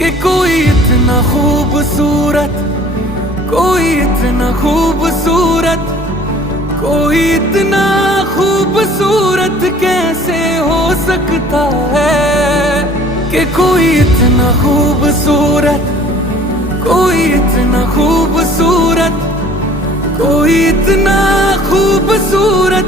कि कोई इतना खूबसूरत, कोई इतना खूबसूरत, कोई इतना खूबसूरत कैसे हो सकता है। कि कोई इतना खूबसूरत, कोई इतना खूबसूरत, कोई इतना खूबसूरत